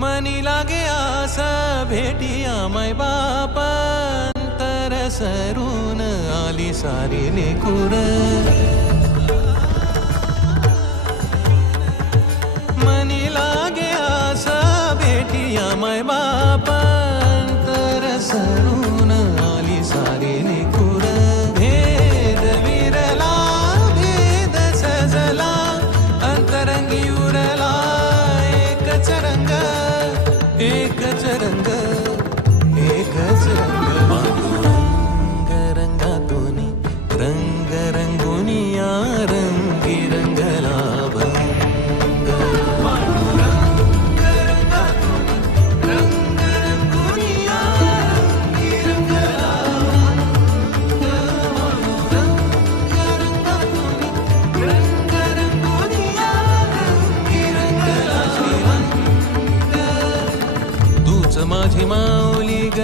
मनी लागे आस भेटी आमाय बापांतर सरून आली सारी लेकुर मनी लागे आस भेटी आमाय बापांतर सरून आली सारी लेकुर भेद विरला भेद सजला अंतरंगी उरला एकच रंग एकच रंग एकच रंग रंग रंगातून रंग रंगुनी या रंगी रंगला भंग रंग रंगातून रंग रंगुनी या रंगी रंगला भंग रंग रंगातून रंग रंगुनी या रंगी रंगला श्रीरंग तूच माझी माऊली ग